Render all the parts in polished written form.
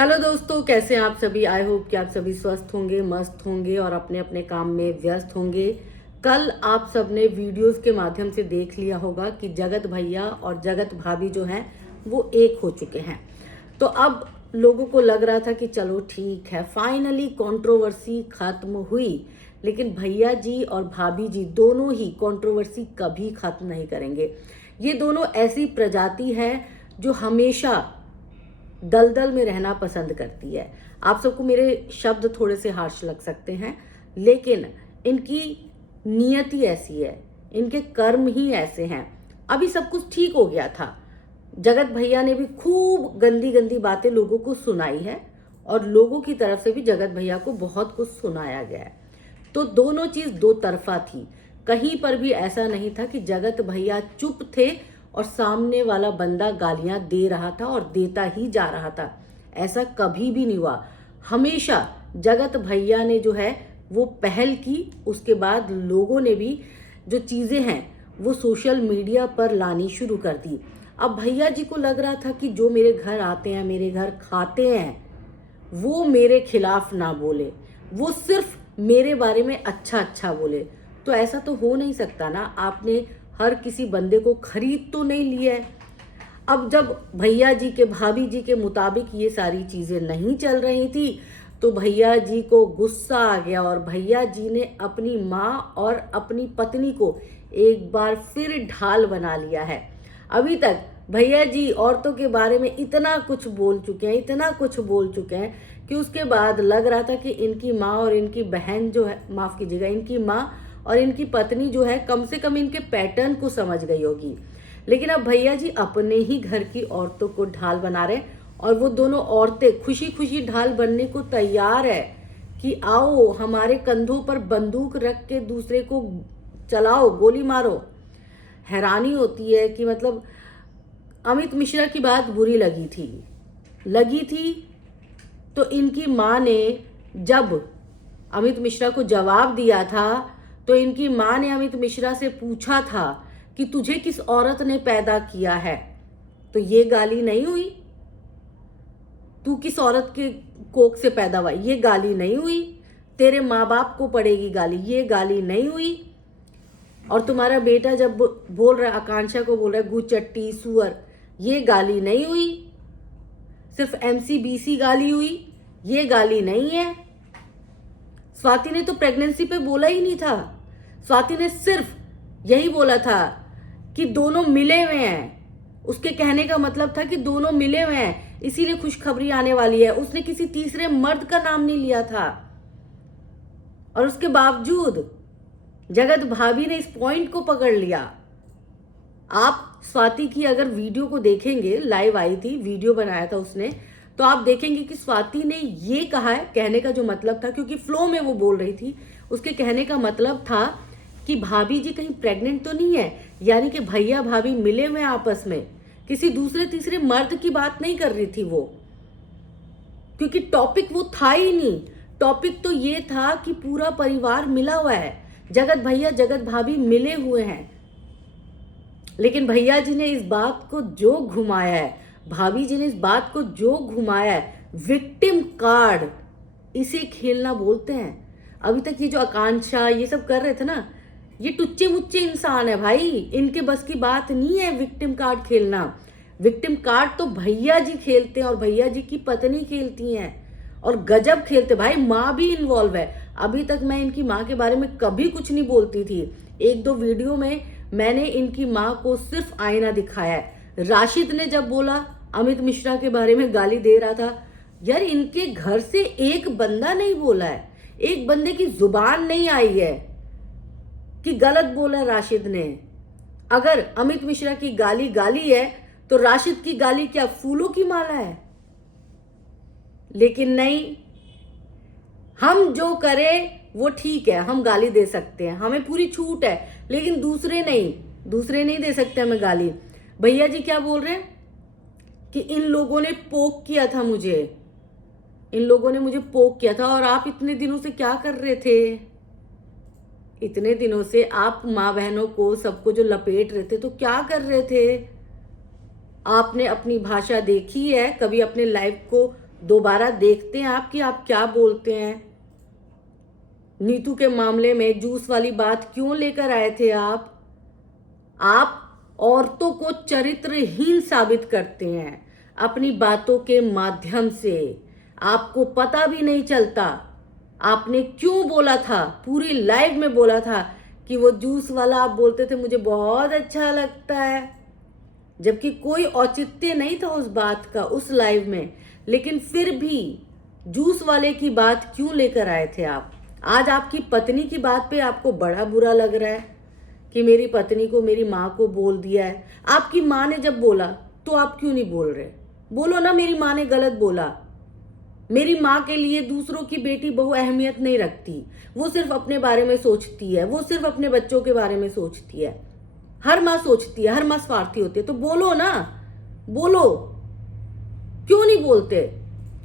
Hello दोस्तों, कैसे हैं आप सभी। आई होप कि आप सभी स्वस्थ होंगे, मस्त होंगे और अपने अपने काम में व्यस्त होंगे। कल आप सबने वीडियोस के माध्यम से देख लिया होगा कि जगत भैया और जगत भाभी जो हैं वो एक हो चुके हैं। तो अब लोगों को लग रहा था कि चलो ठीक है, फाइनली कंट्रोवर्सी खत्म हुई। लेकिन भैया जी और भाभी जी दोनों ही कंट्रोवर्सी कभी खत्म नहीं करेंगे। ये दोनों ऐसी प्रजाति है जो हमेशा दलदल में रहना पसंद करती है। आप सबको मेरे शब्द थोड़े से हार्श लग सकते हैं, लेकिन इनकी नियति ऐसी है, इनके कर्म ही ऐसे हैं। अभी सब कुछ ठीक हो गया था। जगत भैया ने भी खूब गंदी गंदी बातें लोगों को सुनाई है और लोगों की तरफ से भी जगत भैया को बहुत कुछ सुनाया गया है। तो दोनों चीज दो तरफा थी। कहीं पर भी ऐसा नहीं था कि जगत भैया चुप थे और सामने वाला बंदा गालियां दे रहा था और देता ही जा रहा था। ऐसा कभी भी नहीं हुआ। हमेशा जगत भैया ने जो है वो पहल की, उसके बाद लोगों ने भी जो चीजें हैं वो सोशल मीडिया पर लानी शुरू कर दी। अब भैया जी को लग रहा था कि जो मेरे घर आते हैं, मेरे घर खाते हैं, वो मेरे खिलाफ ना बोले, वो सिर्फ मेरे बारे में अच्छा अच्छा बोले। तो ऐसा तो हो नहीं सकता ना। आपने हर किसी बंदे को खरीद तो नहीं लिया है। अब जब भैया जी के, भाभी जी के मुताबिक ये सारी चीजें नहीं चल रही थी तो भैया जी को गुस्सा आ गया और भैया जी ने अपनी माँ और अपनी पत्नी को एक बार फिर ढाल बना लिया है। अभी तक भैया जी औरतों के बारे में इतना कुछ बोल चुके हैं, इतना कुछ बोल चुके हैं कि उसके बाद लग रहा था कि इनकी माँ और इनकी बहन जो है, माफ कीजिएगा, इनकी माँ और इनकी पत्नी जो है कम से कम इनके पैटर्न को समझ गई होगी। लेकिन अब भैया जी अपने ही घर की औरतों को ढाल बना रहे और वो दोनों औरतें खुशी खुशी ढाल बनने को तैयार है कि आओ हमारे कंधों पर बंदूक रख के दूसरे को चलाओ, गोली मारो। हैरानी होती है कि मतलब अमित मिश्रा की बात बुरी लगी थी तो इनकी माँ ने जब अमित मिश्रा को जवाब दिया था तो इनकी माँ ने अमित मिश्रा से पूछा था कि तुझे किस औरत ने पैदा किया है, तो ये गाली नहीं हुई। तू किस औरत के कोख से पैदा हुआ, ये गाली नहीं हुई। तेरे माँ बाप को पड़ेगी गाली, ये गाली नहीं हुई। और तुम्हारा बेटा जब बोल रहा है, आकांक्षा को बोल रहा है गुचट्टी सुअर, ये गाली नहीं हुई। सिर्फ MCBC गाली हुई, ये गाली नहीं है। स्वाति ने तो प्रेगनेंसी पे बोला ही नहीं था। स्वाति ने सिर्फ यही बोला था कि दोनों मिले हुए हैं। उसके कहने का मतलब था कि दोनों मिले हुए हैं, इसीलिए खुशखबरी आने वाली है। उसने किसी तीसरे मर्द का नाम नहीं लिया था। और उसके बावजूद जगत भाभी ने इस पॉइंट को पकड़ लिया। आप स्वाति की अगर वीडियो को देखेंगे, लाइव आई थी, वीडियो बनाया था उसने, तो आप देखेंगे कि स्वाति ने ये कहा है, कहने का जो मतलब था, क्योंकि फ्लो में वो बोल रही थी, उसके कहने का मतलब था कि भाभी जी कहीं प्रेग्नेंट तो नहीं है। यानी कि भैया भाभी मिले हुए आपस में, किसी दूसरे तीसरे मर्द की बात नहीं कर रही थी वो, क्योंकि टॉपिक वो था ही नहीं। टॉपिक तो ये था कि पूरा परिवार मिला हुआ है, जगत भैया जगत भाभी मिले हुए हैं। लेकिन भैया जी ने इस बात को जो घुमाया है, भाभी जी ने इस बात को जो घुमाया है, विक्टिम कार्ड, इसे खेलना बोलते हैं। अभी तक ये जो आकांक्षा ये सब कर रहे थे ना, ये टुच्चे मुच्चे इंसान है भाई, इनके बस की बात नहीं है विक्टिम कार्ड खेलना। विक्टिम कार्ड तो भैया जी खेलते हैं और भैया जी की पत्नी खेलती हैं, और गजब खेलते भाई। माँ भी इन्वॉल्व है। अभी तक मैं इनकी माँ के बारे में कभी कुछ नहीं बोलती थी। एक दो वीडियो में मैंने इनकी माँ को सिर्फ आईना दिखाया है। राशिद ने जब बोला अमित मिश्रा के बारे में गाली दे रहा था, यार इनके घर से एक बंदा नहीं बोला है, एक बंदे की जुबान नहीं आई है कि गलत बोला राशिद ने। अगर अमित मिश्रा की गाली गाली है तो राशिद की गाली क्या फूलों की माला है? लेकिन नहीं, हम जो करें वो ठीक है, हम गाली दे सकते हैं, हमें पूरी छूट है। लेकिन दूसरे नहीं दे सकते हमें गाली। भैया जी क्या बोल रहे हैं कि इन लोगों ने पोक किया था मुझे, इन लोगों ने मुझे पोक किया था। और आप इतने दिनों से क्या कर रहे थे? इतने दिनों से आप माँ बहनों को, सबको जो लपेट रहे थे, तो क्या कर रहे थे? आपने अपनी भाषा देखी है? कभी अपने लाइफ को दोबारा देखते हैं आप कि आप क्या बोलते हैं। नीतू के मामले में जूस वाली बात क्यों लेकर आए थे आप औरतों को चरित्रहीन साबित करते हैं अपनी बातों के माध्यम से। आपको पता भी नहीं चलता आपने क्यों बोला था, पूरी लाइव में बोला था कि वो जूस वाला आप बोलते थे मुझे बहुत अच्छा लगता है, जबकि कोई औचित्य नहीं था उस बात का उस लाइव में। लेकिन फिर भी जूस वाले की बात क्यों लेकर आए थे आप? आज आपकी पत्नी की बात पे आपको बड़ा बुरा लग रहा है कि मेरी पत्नी को मेरी माँ को बोल दिया है। आपकी माँ ने जब बोला तो आप क्यों नहीं बोल रहे? बोलो ना मेरी माँ ने गलत बोला। मेरी माँ के लिए दूसरों की बेटी बहु अहमियत नहीं रखती, वो सिर्फ अपने बारे में सोचती है, वो सिर्फ अपने बच्चों के बारे में सोचती है। हर माँ सोचती है, हर माँ स्वार्थी होती है। तो बोलो ना, बोलो। क्यों नहीं बोलते?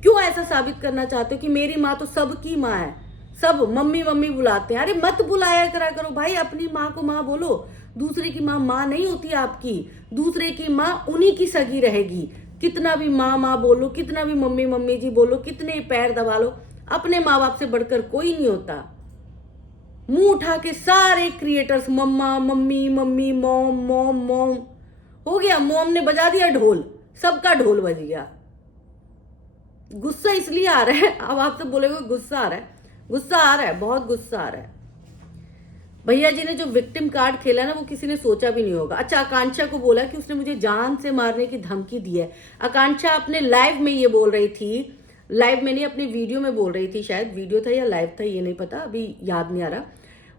क्यों ऐसा साबित करना चाहते हो कि मेरी माँ तो सबकी माँ है, सब मम्मी मम्मी बुलाते हैं? अरे मत बुलाया करा करो भाई, अपनी माँ को माँ बोलो। दूसरे की माँ माँ नहीं होती आपकी, दूसरे की माँ उन्हीं की सगी रहेगी। कितना भी माँ माँ बोलो, कितना भी मम्मी मम्मी जी बोलो, कितने पैर दबा लो, अपने माँ बाप से बढ़कर कोई नहीं होता। मुंह उठा के सारे creators mama mummy mummy mom mom mom हो गया। मॉम ने बजा दिया ढोल, सबका ढोल बज गया। गुस्सा इसलिए आ रहा है, अब आप तो बोलेगे गुस्सा आ रहा है, गुस्सा आ रहा है, बहुत गुस्सा आ रहा है। भैया जी ने जो विक्टिम कार्ड खेला ना, वो किसी ने सोचा भी नहीं होगा। अच्छा, आकांक्षा को बोला कि उसने मुझे जान से मारने की धमकी दी है। आकांक्षा अपने लाइव में ये बोल रही थी, लाइव में नहीं अपनी वीडियो में बोल रही थी, शायद वीडियो था या लाइव था ये नहीं पता, अभी याद नहीं आ रहा।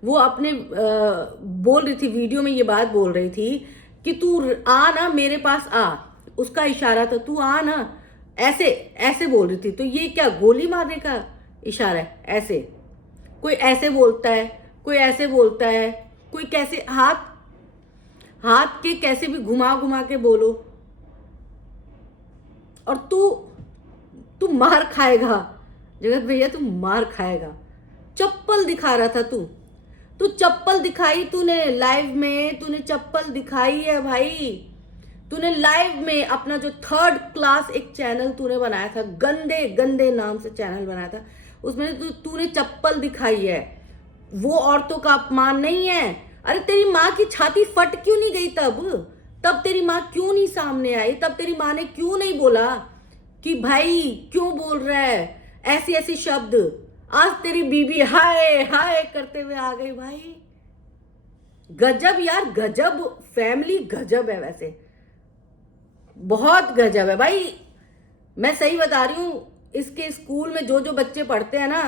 वो अपने बोल रही थी वीडियो में, ये बात बोल रही थी कि तू आ ना मेरे पास आ, उसका इशारा था तू आ ना, ऐसे ऐसे बोल रही थी। तो ये क्या गोली मारने का इशारा है? ऐसे कोई ऐसे बोलता है, कोई ऐसे बोलता है, कोई कैसे हाथ के कैसे भी घुमा घुमा के बोलो, और तू मार खाएगा जगत भैया, तू मार खाएगा। चप्पल दिखा रहा था तू चप्पल दिखाई तूने लाइव में, तूने चप्पल दिखाई है भाई। तूने लाइव में अपना जो 3rd क्लास एक चैनल तूने बनाया था, गंदे गंदे नाम से चैनल बनाया था, उसमें तूने चप्पल दिखाई है। वो औरतों का अपमान नहीं है? अरे तेरी माँ की छाती फट क्यों नहीं गई तब तेरी माँ क्यों नहीं सामने आई? तब तेरी माँ ने क्यों नहीं बोला कि भाई क्यों बोल रहा है ऐसी ऐसी शब्द? आज तेरी बीबी हाय हाय करते हुए आ गई भाई। गजब यार, गजब फैमिली, गजब है वैसे, बहुत गजब है भाई। मैं सही बता रही हूं, इसके स्कूल में जो जो बच्चे पढ़ते हैं ना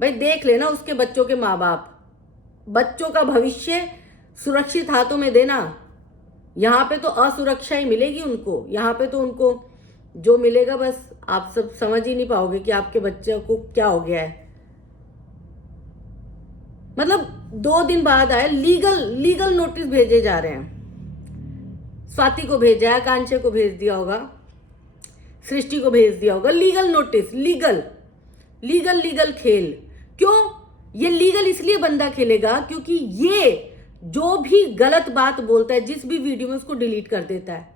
भाई, देख लेना उसके बच्चों के माँ बाप, बच्चों का भविष्य सुरक्षित हाथों में देना। यहाँ पे तो असुरक्षा ही मिलेगी उनको, यहाँ पे तो उनको जो मिलेगा बस आप सब समझ ही नहीं पाओगे कि आपके बच्चे को क्या हो गया है। मतलब 2 दिन बाद आए, लीगल नोटिस भेजे जा रहे हैं। स्वाति को भेजा है, आकांक्षा को भेज दिया होगा, सृष्टि को भेज दिया होगा। लीगल नोटिस, लीगल खेल। क्यों ये लीगल इसलिए बंदा खेलेगा क्योंकि ये जो भी गलत बात बोलता है जिस भी वीडियो में, उसको डिलीट कर देता है।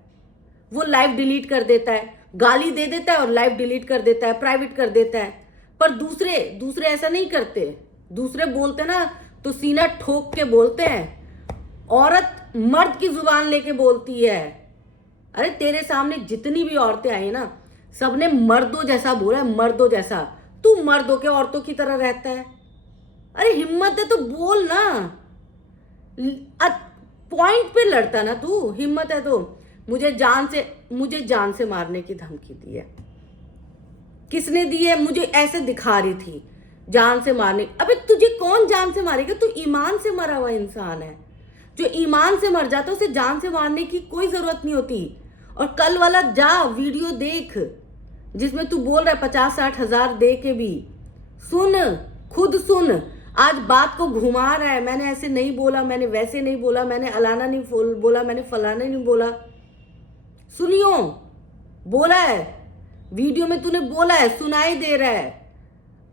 वो लाइव डिलीट कर देता है, गाली दे देता है और लाइव डिलीट कर देता है, प्राइवेट कर देता है। पर दूसरे ऐसा नहीं करते। दूसरे बोलते ना तो सीना ठोक के बोलते हैं। औरत मर्द की जुबान लेके बोलती है। अरे तेरे सामने जितनी भी औरतें आई ना, सबने मर्दों जैसा बोला है, मर्दों जैसा। तू मर्दों के औरतों की तरह रहता है। अरे हिम्मत है तो बोल ना, पॉइंट पे लड़ता ना तू, हिम्मत है तो। मुझे जान से मारने की धमकी दी है। किसने दी है? मुझे ऐसे दिखा रही थी जान से मारने। अबे तुझे कौन जान से मारेगा? तू ईमान से मरा हुआ इंसान है। जो ईमान से मर जाता है उसे जान से मारने की कोई जरूरत नहीं होती। और कल वाला जा वीडियो देख जिसमें तू बोल रहा है 50-60 हजार दे के भी। सुन, खुद सुन। आज बात को घुमा रहा है, मैंने ऐसे नहीं बोला, मैंने वैसे नहीं बोला, मैंने अलाना नहीं बोला, मैंने फलाना नहीं बोला। सुनियो, बोला है वीडियो में, तूने बोला है, सुनाई दे रहा है।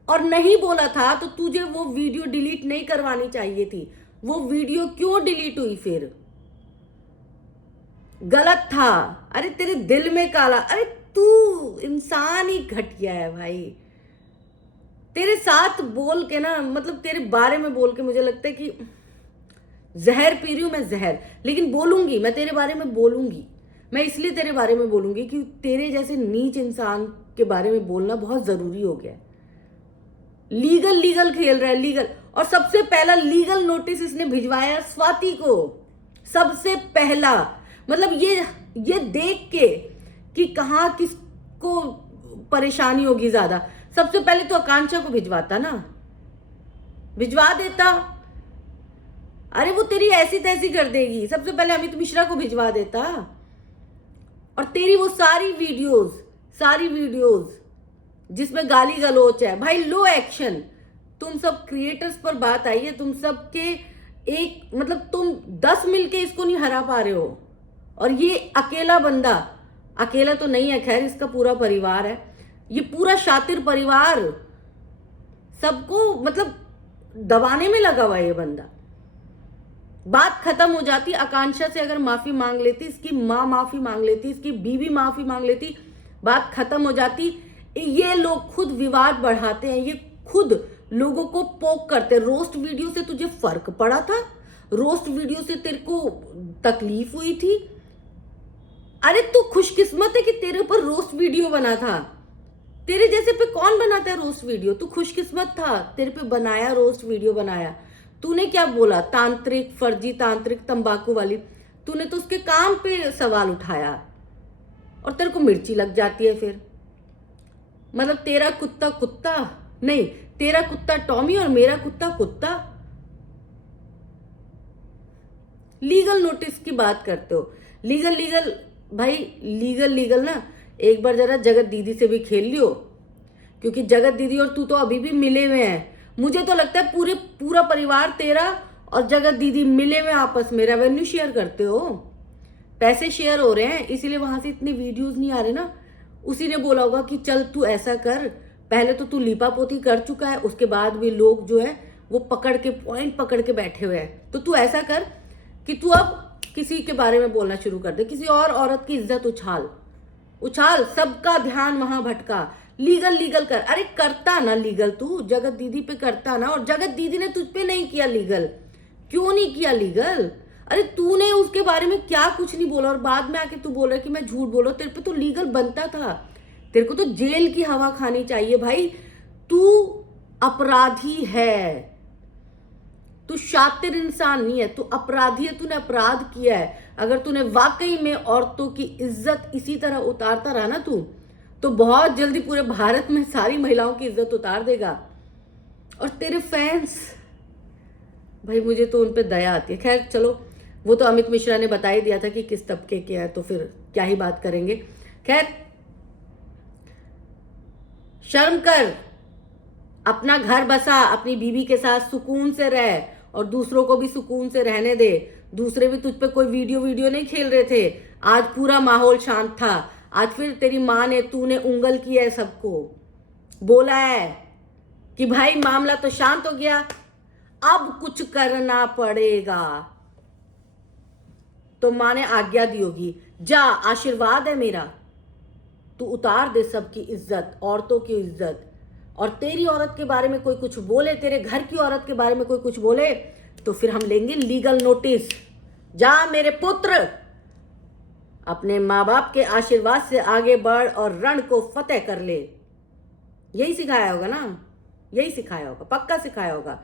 और नहीं बोला था तो तुझे वो वीडियो डिलीट नहीं करवानी चाहिए थी। वो वीडियो क्यों डिलीट हुई फिर? गलत था। अरे तेरे दिल में काला। अरे तू इंसान ही घटिया है भाई। तेरे साथ बोल के ना, मतलब तेरे बारे में बोल के मुझे लगता है कि जहर पी रही हूं मैं, जहर। लेकिन बोलूंगी, मैं तेरे बारे में बोलूंगी। मैं इसलिए तेरे बारे में बोलूंगी कि तेरे जैसे नीच इंसान के बारे में बोलना बहुत जरूरी हो गया है। लीगल लीगल खेल रहा है, लीगल। और सबसे पहला लीगल नोटिस इसने भिजवाया स्वाति को, सबसे पहला। मतलब ये देख के कि कहाँ किसको परेशानी होगी ज्यादा, सबसे पहले तो आकांक्षा को भिजवाता ना, भिजवा देता। अरे वो तेरी ऐसी तैसी कर देगी, सबसे पहले अमित मिश्रा को भिजवा देता। और तेरी वो सारी वीडियोस जिसमें गाली गलौच है भाई, लो एक्शन। तुम सब क्रिएटर्स पर बात आई है, तुम सब के एक, मतलब तुम 10 मिलके इसको नहीं हरा पा रहे हो। और ये अकेला बंदा, अकेला तो नहीं है खैर, इसका पूरा परिवार है, ये पूरा शातिर परिवार सबको मतलब दबाने में लगा हुआ ये बंदा। बात खत्म हो जाती आकांक्षा से, अगर माफी मांग लेती, इसकी माँ माफी मांग लेती, इसकी बीवी माफी मांग लेती, बात खत्म हो जाती। ये लोग खुद विवाद बढ़ाते हैं, ये खुद लोगों को पोक करते हैं। रोस्ट वीडियो से तुझे फर्क पड़ा था? रोस्ट वीडियो से तेरे को तकलीफ हुई थी? अरे तू खुशकिस्मत है कि तेरे ऊपर रोस्ट वीडियो बना था। तेरे जैसे पे कौन बनाता है रोस्ट वीडियो? तू खुशकिस्मत था, तेरे पे बनाया, रोस्ट वीडियो बनाया। तूने क्या बोला? तांत्रिक, फर्जी तांत्रिक, तंबाकू वाली। तूने तो उसके काम पे सवाल उठाया और तेरे को मिर्ची लग जाती है फिर। मतलब तेरा कुत्ता कुत्ता नहीं, तेरा कुत्ता टॉमी और मेरा कुत्ता कुत्ता। लीगल नोटिस की बात करते हो, लीगल लीगल भाई, लीगल लीगल ना, एक बार जरा जगत दीदी से भी खेल लियो, क्योंकि जगत दीदी और तू तो अभी भी मिले हुए हैं। मुझे तो लगता है पूरा परिवार तेरा और जगत दीदी मिले हुए आपस में रेवेन्यू शेयर करते हो, पैसे शेयर हो रहे हैं, इसीलिए वहां से इतने वीडियोस नहीं आ रहे ना। उसी ने बोला होगा कि चल तू ऐसा कर, पहले तो तू लीपा पोती कर चुका है, उसके बाद भी लोग जो है वो पकड़ के पॉइंट पकड़ के बैठे हुए हैं। तो तू ऐसा कर कि तू अब किसी के बारे में बोलना शुरू कर दे, किसी और औरत की इज्जत उछाल, सबका ध्यान वहां भटका। लीगल लीगल कर। अरे करता ना लीगल, तू जगत दीदी पे करता ना, और जगत दीदी ने तुझ पे नहीं किया लीगल। क्यों नहीं किया लीगल? अरे तूने उसके बारे में क्या कुछ नहीं बोला, और बाद में आके तू बोल रहा कि मैं झूठ बोला। तेरे पे तो लीगल बनता था, तेरे को तो जेल की हवा खानी चाहिए भाई। तू अपराधी है, तू शातिर इंसान नहीं है, तू अपराधी है, तूने अपराध किया है। अगर तूने वाकई में औरतों की इज्जत इसी तरह उतारता रहा ना तू, तो बहुत जल्दी पूरे भारत में सारी महिलाओं की इज्जत उतार देगा। और तेरे फैंस भाई, मुझे तो उन पे दया आती है। खैर चलो, वो तो अमित मिश्रा ने बता ही दिया था कि किस तबके के हैं, तो फिर क्या ही बात करेंगे। खैर, शर्म कर, अपना घर बसा, अपनी बीवी के साथ सुकून से रह, और दूसरों को भी सुकून से रहने दे। दूसरे भी तुझ पे कोई वीडियो नहीं खेल रहे थे। आज पूरा माहौल शांत था। आज फिर तेरी माँ ने, तूने उंगल की है सबको, बोला है कि भाई मामला तो शांत हो गया, अब कुछ करना पड़ेगा। तो माँ ने आज्ञा दी होगी, जा, आशीर्वाद है मेरा, तू उतार दे सबकी इज्जत, औरतों की इज्जत। और तेरी औरत के बारे में कोई कुछ बोले, तेरे घर की औरत के बारे में कोई कुछ बोले, तो फिर हम लेंगे लीगल नोटिस। जा मेरे पुत्र, अपने माँ बाप के आशीर्वाद से आगे बढ़ और रण को फतेह कर ले। यही सिखाया होगा ना, यही सिखाया होगा, पक्का सिखाया होगा।